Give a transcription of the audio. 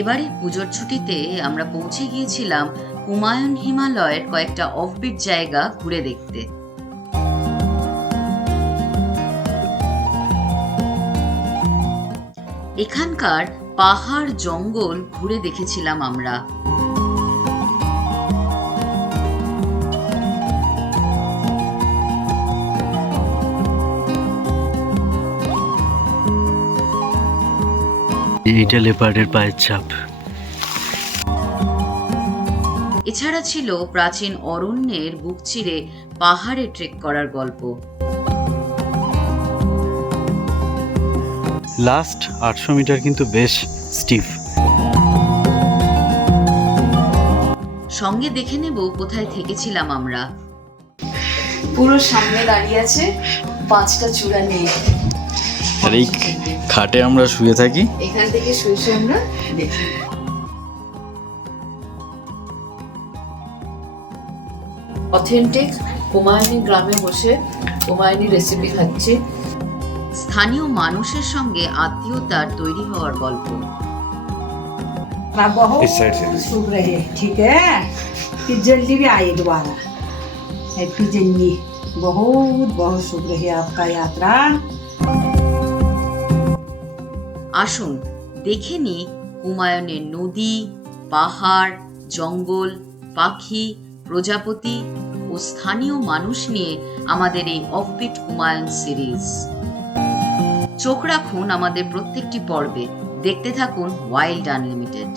এবারের পুজোর ছুটিতে আমরা পৌঁছে গিয়েছিলাম হুমায়ুন হিমালয়ের কয়েকটা অফবিট জায়গা ঘুরে দেখতে। এখানকার পাহাড় জঙ্গল ঘুরে দেখেছিলাম আমরা। এইটা লেপার্ডের পায়ের ছাপ। এছাড়া ছিল প্রাচীন অরণ্যের বুক চিরে পাহাড়ে ট্রেক করার গল্প। লাস্ট 800 মিটার কিন্তু বেশ স্টিফ। সঙ্গে দেখে নেব কোথায় থেকেছিলাম আমরা। পুরো সামনে দাঁড়িয়ে আছে 5টা চূড়া নেই। আর এই খাটে আমরা শুয়ে থাকি। এখান থেকে শুয়ে শুয়ে আমরা দেখি। অথেন্টিক হুমায়ুনি গ্রামে বসে হুমায়ুনি রেসিপি খাচ্ছি। স্থানীয় মানুষের সঙ্গে আত্মীয়তার তৈরি হওয়ার গল্প। बहुत शुभ रहे, ठीक है। फिर जल्दी भी आइए दोबारा। Happy journey. बहुत बहुत शुभ रहे आपका यात्रा। আসুন দেখে নি হুমায়ুনের নদী, পাহাড়, জঙ্গল, পাখি, প্রজাপতি ও স্থানীয় মানুষ নিয়ে আমাদের এই অফবিট হুমায়ুন সিরিজ। চোখ রাখুন আমাদের প্রত্যেকটি পর্বে। দেখতে থাকুন ওয়াইল্ড আনলিমিটেড।